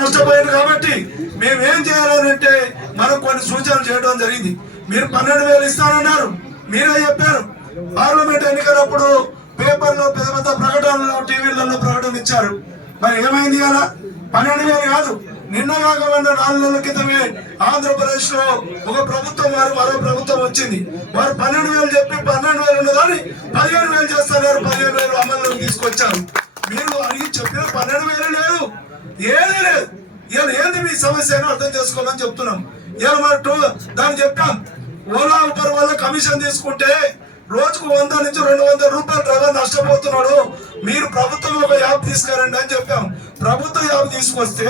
నష్టపోయింది కాబట్టి మేమేం చేయాలంటే మనం కొన్ని సూచనలు చేయడం జరిగింది. మీరు 12,000 ఇస్తానన్నారు, మీరే చెప్పారు. పార్లమెంట్ ఎన్నికలప్పుడు పేపర్లో పెద్ద పెద్ద ప్రకటనలు, టీవీలలో ప్రకటన ఇచ్చారు. మరి ఏమైంది అలా? 12,000 కాదు, నిన్న కాక 4 నెలల క్రితమే ఆంధ్రప్రదేశ్ లో ఒక ప్రభుత్వం మరో ప్రభుత్వం వచ్చింది. వారు 12,000 చెప్పి 12,000 ఉన్నదని 15,000 చేస్తున్నారు. 15,000 అమల్లోకి తీసుకొచ్చారు. మీరు అడిగి చెప్పిన 12,000 లేదు, ఏదీ లేదు. ఇలా ఏంది మీ సమస్యను అర్థం చేసుకోవాలని చెప్తున్నాం. ఇలా మరి దాన్ని చెప్పాం. ఓలా ఊబర్ వల్ల కమిషన్ తీసుకుంటే రోజుకు 100 నుంచి 200 రూపాయలు డ్రైవర్ నష్టపోతున్నాడు. మీరు ప్రభుత్వం ఒక యాప్ తీసుకురండి అని చెప్పాం. ప్రభుత్వ యాప్ తీసుకొస్తే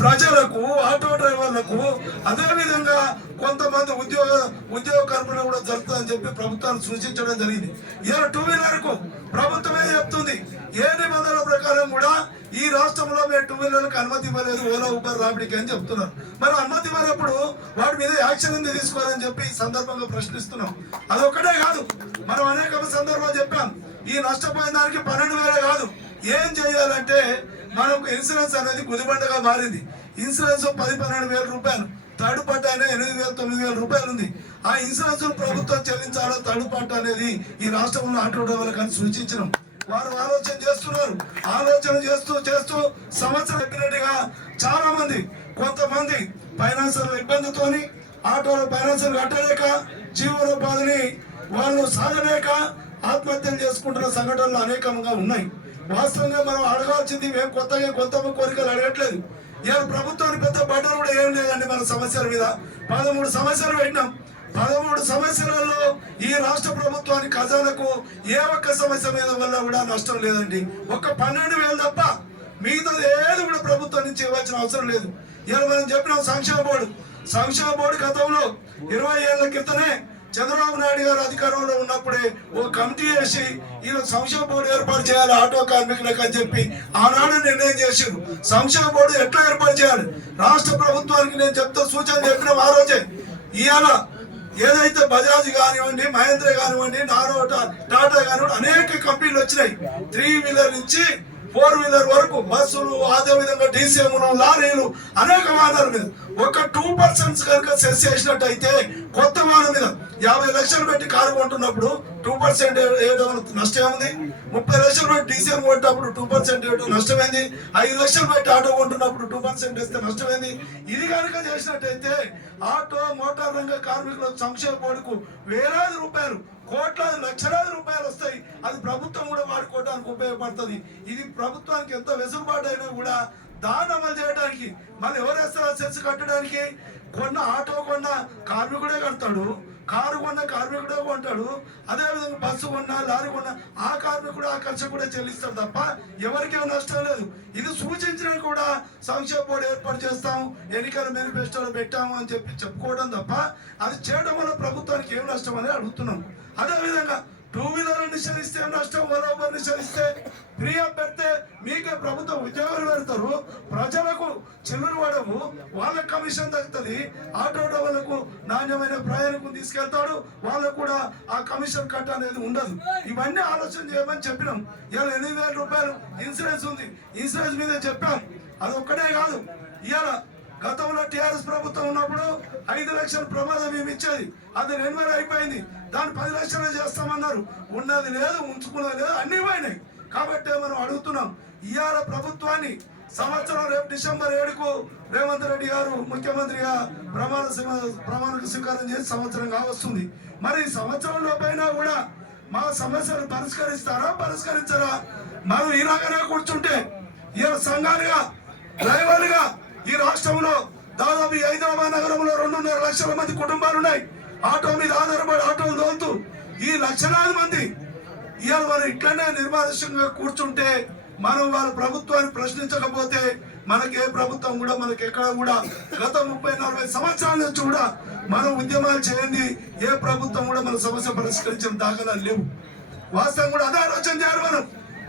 ప్రజలకు, ఆటో డ్రైవర్లకు, అదే విధంగా కొంతమంది ఉద్యోగ కల్పన కూడా జరుగుతుందని చెప్పి ప్రభుత్వాన్ని సూచించడం జరిగింది. ఇలా 2 వీలర్కు ప్రభుత్వమే చెప్తుంది, ఏ నిబంధనల ప్రకారం కూడా ఈ రాష్ట్రంలో మేము 2 వీలర్లకు అనుమతి ఇవ్వలేదు ఓలా ఊబర్ రాబడికి అని చెప్తున్నారు. మరి అనుమతి ఇవ్వనప్పుడు వాటి మీద యాక్షన్ ఎందుకు తీసుకోవాలని చెప్పి ఈ సందర్భంగా ప్రశ్నిస్తున్నాం. అదొక్కటే కాదు, మనం అనేక సందర్భాలు చెప్పాం. ఈ నష్టపోయిన దానికి 12,000 కాదు, ఏం చేయాలంటే మనకు ఇన్సూరెన్స్ అనేది గుదిబండగా మారింది. ఇన్సూరెన్స్ 10-12,000 రూపాయలు, థర్డ్ పార్టీ అయినా 8,000-9,000 రూపాయలు ఉంది. ఆ ఇన్సూరెన్స్ ప్రభుత్వం చెల్లించాలో థర్డ్ పార్టీ అనేది ఈ రాష్ట్రంలో ఆటో డ్రైవర్లకు అని సూచించడం. వారు ఆలోచన చేస్తున్నారు. ఆలోచన చేస్తూ సంవత్సరం చెప్పినట్టుగా చాలా మంది, కొంతమంది ఫైనాన్షియల్ ఇబ్బందితోని ఆటోలో ఫైనాన్షియల్ కట్టలేక జీవనోపాధిని వాళ్ళు సాగలేక ఆత్మహత్యలు చేసుకుంటున్న సంఘటనలు అనేకంగా ఉన్నాయి. వాస్తవంగా మనం అడగాల్సింది, మేము కొత్త కోరికలు అడగట్లేదు. ఇలా ప్రభుత్వానికి పెద్ద బడ్డలు కూడా ఏం లేదండి. మన సమస్యల మీద 13 సమస్యలు పెట్టినాం. 13 సమస్యలలో ఈ రాష్ట్ర ప్రభుత్వానికి, ఖజానాకు ఏ ఒక్క సమస్య మీద వల్ల కూడా నష్టం లేదండి. ఒక్క 12,000 తప్ప మిగతా ఏది కూడా ప్రభుత్వం నుంచి ఇవ్వాల్సిన అవసరం లేదు. ఇలా మనం చెప్పినాం సంక్షేమ బోర్డు గతంలో 20 ఏళ్ల క్రితమే చంద్రబాబు నాయుడు గారు అధికారంలో ఉన్నప్పుడే ఓ కమిటీ వేసి ఈయన సంక్షేమ బోర్డు ఏర్పాటు చేయాలి ఆటో కార్మికులకు అని చెప్పి ఆనాడు నిర్ణయం చేసిండు. సంక్షేమ బోర్డు ఎట్లా ఏర్పాటు చేయాలి రాష్ట్ర ప్రభుత్వానికి నేను సూచన చెప్పిన ఆ రోజే. ఇవాళ ఏదైతే బజాజ్ కానివ్వండి, మహేంద్ర కానివ్వండి, నారో టాటా కానివ్వండి, అనేక కంపెనీలు వచ్చినాయి. 3 వీలర్ నుంచి 4 వీలర్ వరకు బస్సులు, అదే విధంగా డీసీఎంలు, లారీలు, అనేక వాహనాల మీద ఒక 2% కనుక సెస్ చేసినట్టయితే కొత్త వాహనం మీద 50 లక్షలు పెట్టి కారు కొంటున్నప్పుడు 2% వేయడం నష్టం ఉంది. 30 లక్షలు పెట్టి డీసీఎం కొంటున్నప్పుడు 2% వేయడం నష్టమైంది. 5 లక్షలు పెట్టి ఆటో కొంటున్నప్పుడు 2% వేస్తే నష్టమైంది. ఇది కనుక చేసినట్టయితే ఆటో మోటార్ రంగ కార్మికుల సంక్షేమ బోర్డుకు వేలాది రూపాయలు, కోట్లాది, లక్షలాది రూపాయలు వస్తాయి. అది ప్రభుత్వం కూడా వాడుకోవడానికి ఉపయోగపడుతుంది. ఇది ప్రభుత్వానికి ఎంత వెసులుబాటు అయినా కూడా దాన్ని అమలు చేయడానికి, మళ్ళీ ఎవరేస్తారో సెస్ కట్టడానికి ఆటో కొన్న కార్మికుడే కడతాడు, కారు కొన్న కార్మికుడే కొంటాడు, అదేవిధంగా బస్సు కొన్నా, లారీ కొన్నా ఆ కార్మికుడు ఆ ఖర్చు కూడా చెల్లిస్తాడు తప్ప ఎవరికేం నష్టం లేదు. ఇది సూచించినా కూడా సంక్షేమ బోర్డు ఏర్పాటు చేస్తాం, ఎన్నికల మేనిఫెస్టోలో పెట్టాము అని చెప్పి చెప్పుకోవడం తప్ప అది చేయడం వల్ల ప్రభుత్వానికి ఏం నష్టం అనేది అడుగుతున్నాం. అదేవిధంగా 2 వీలర్ నిషేధిస్తే ఏం నష్టం, ఓలా ఊబర్ నిషేధిస్తే ఫ్రీ ఆఫ్ పెడితే మీకే ప్రభుత్వం ఉద్యోగాలు పెడతారు, ప్రజలకు చిల్లర పడవు, వాళ్ళకి కమిషన్ తగ్గుతుంది, ఆటో డ్రైవర్లకు నాణ్యమైన ప్రయాణికులు తీసుకెళ్తాడు, వాళ్ళకు కూడా ఆ కమిషన్ కట్ అనేది ఉండదు. ఇవన్నీ ఆలోచన చేయమని చెప్పినాం. ఇవాళ 8,000 రూపాయలు ఇన్సూరెన్స్ ఉంది, ఇన్సూరెన్స్ మీద చెప్పాం. అది ఒక్కటే కాదు, ఇవాళ గతంలో టీఆర్ఎస్ ప్రభుత్వం ఉన్నప్పుడు 5 లక్షల ప్రమాదం మేము ఇచ్చేది, అది రెన్యువల్ అయిపోయింది. దాన్ని 10 లక్షలు చేస్తామన్నారు. ఉన్నది లేదు, ఉంచుకున్నది లేదు, అన్ని పోయినాయి. కాబట్టి మనం అడుగుతున్నాం, ఇవాళ ప్రభుత్వాన్ని సంవత్సరం రేపు డిసెంబర్ 7కు రేవంత్ రెడ్డి గారు ముఖ్యమంత్రిగా ప్రమాణ స్వీకారం చేసి సంవత్సరంగా వస్తుంది. మరి సంవత్సరంలో పైన కూడా మా సమస్యలు పరిష్కరించరా? మనం ఇలాగనే కూర్చుంటే ఇవాళ సంఘాలుగా, డ్రైవర్లుగా ఈ రాష్ట్రంలో దాదాపు హైదరాబాద్ నగరంలో 2.5 లక్షల మంది కుటుంబాలు ఉన్నాయి. ఆటో మీద ఆధారపడి ఆటోలు తోలుతూ ఈ లక్షలాది మంది ఇవాళ మనం ఇట్లనే నిర్మానుష్యంగా కూర్చుంటే, మనం వాళ్ళ ప్రభుత్వాన్ని ప్రశ్నించకపోతే మనకి ఏ ప్రభుత్వం కూడా మనకి ఎక్కడ కూడా గత 30-40 సంవత్సరాల నుంచి కూడా మనం ఉద్యమాలు చేయండి ఏ ప్రభుత్వం కూడా మన సమస్య పరిష్కరించిన దాఖలాలు లేవు. వాస్తవం కూడా అదే ఆలోచన చేయాలి.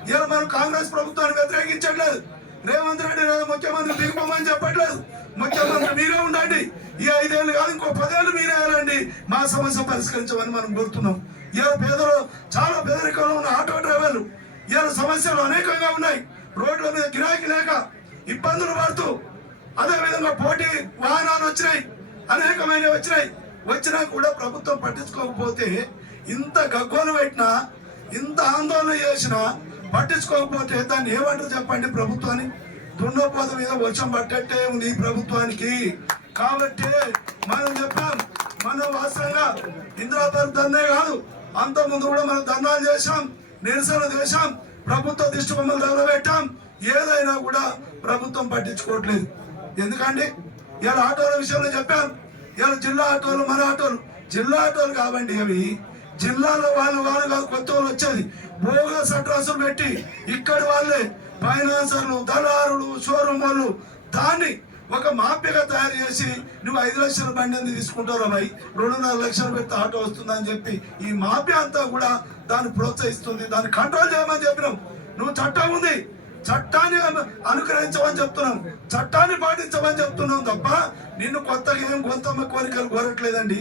ఇవాళ మనం కాంగ్రెస్ ప్రభుత్వాన్ని వ్యతిరేకించట్లేదు, రేవంత్ రెడ్డి ముఖ్యమంత్రి దిగిపోమని చెప్పట్లేదు. ముఖ్యమంత్రి మీరే ఉండండి, ఈ 5 ఏళ్ళు కాదు ఇంకో 10 ఏళ్ళు మీరే వెళ్ళండి, మా సమస్య పరిష్కరించమని మనం కోరుతున్నాం. ఇవాళ పేదలు, చాలా పేదరికంలో ఉన్న ఆటో డ్రైవర్లు ఇవాళ సమస్యలు అనేకంగా ఉన్నాయి. రోడ్ల మీద గిరాకీ లేక ఇబ్బందులు పడుతూ అదేవిధంగా పోటీ వాహనాలు వచ్చినాయి, అనేకమైన వచ్చినా కూడా ప్రభుత్వం పట్టించుకోకపోతే, ఇంత గగ్గోలు పెట్టినా, ఇంత ఆందోళన చేసినా పట్టించుకోకపోతే దాన్ని ఏమంటారు చెప్పండి? ప్రభుత్వాన్ని దున్నపోత మీద వర్షం పట్టేట్టే ఉంది ఈ ప్రభుత్వానికి. కాబట్టి మనం చెప్పాం, మనం వాస్తవంగా ఇందిరాబాద్ ధర్నే కాదు, అంత ముందు కూడా మనం ధర్నాలు చేశాం, నిరసన చేశాం, ప్రభుత్వ దిష్టి బొమ్మలు తగలబెట్టాం. ఏదైనా కూడా ప్రభుత్వం పట్టించుకోవట్లేదు. ఎందుకండి ఇలా ఆటోల విషయంలో చెప్పాం, ఇలా జిల్లా ఆటోలు, మన ఆటోలు, జిల్లా ఆటోలు కావండి అవి. జిల్లాలో వాళ్ళు కాదు, కొత్త వాళ్ళు వచ్చేది బోగస్ అడ్రస్సులు పెట్టి ఇక్కడి వాళ్ళే ఫైనాన్సర్లు, దళారులు, షోరూమ్ వాళ్ళు దాన్ని ఒక మాఫియాగా తయారు చేసి, నువ్వు 5 లక్షల బండి ఎందుకు తీసుకుంటావు భయ్, 2.5 లక్షలు పెడితే ఆటో వస్తుందని చెప్పి ఈ మాఫియా అంతా కూడా దాన్ని ప్రోత్సహిస్తుంది. దాన్ని కంట్రోల్ చేయమని చెప్పినాం. నువ్వు చట్టం ఉంది, చట్టాన్ని అనుకరించమని చెప్తున్నాం, చట్టాన్ని పాటించమని చెప్తున్నాం తప్ప నిన్ను కొత్తగా ఏం గొంతమ్మ కోరికలు కోరట్లేదండి.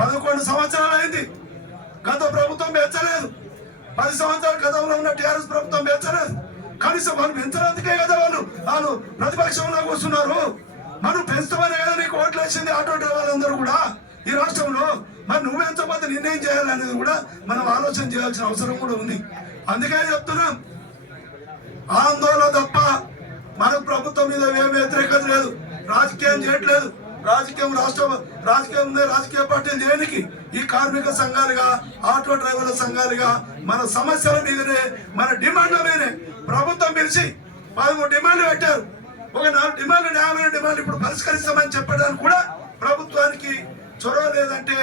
11 సంవత్సరాలు అయింది, గత ప్రభుత్వం పెంచలేదు. 10 సంవత్సరాల గతంలో ఉన్న టీఆర్ఎస్ ప్రభుత్వం పెంచలేదు. కనీసం వాళ్ళు పెంచడానికే కదా వాళ్ళు ప్రతిపక్షంలో కూర్చున్నారు. మనం పెంచమనే కదా నీకు ఓట్లు వేసింది ఆటో డ్రైవర్లందరూ కూడా ఈ రాష్ట్రంలో. మరి నువ్వు పెంచకపోతే నిన్నేం చేయాలనేది కూడా మనం ఆలోచన చేయాల్సిన అవసరం కూడా ఉంది. అందుకే చెప్తున్నాం, ఆందోళన తప్ప మనకు ప్రభుత్వం మీద ఏం వ్యతిరేకత లేదు, రాజకీయం చేయట్లేదు. రాజకీయం రాజకీయ పార్టీలు చేయడానికి ఈ కార్మిక సంఘాలుగా, ఆటో డ్రైవర్ల సంఘాలుగా మన సమస్యల మీదనే, మన డిమాండ్ల మీదనే ప్రభుత్వం పిలిచి 13 డిమాండ్లు పెట్టారు. ఒక 4 డిమాండ్లు, న్యాయమైన డిమాండ్లు ఇప్పుడు పరిష్కరిస్తామని చెప్పడానికి కూడా ప్రభుత్వానికి చొరవ లేదంటే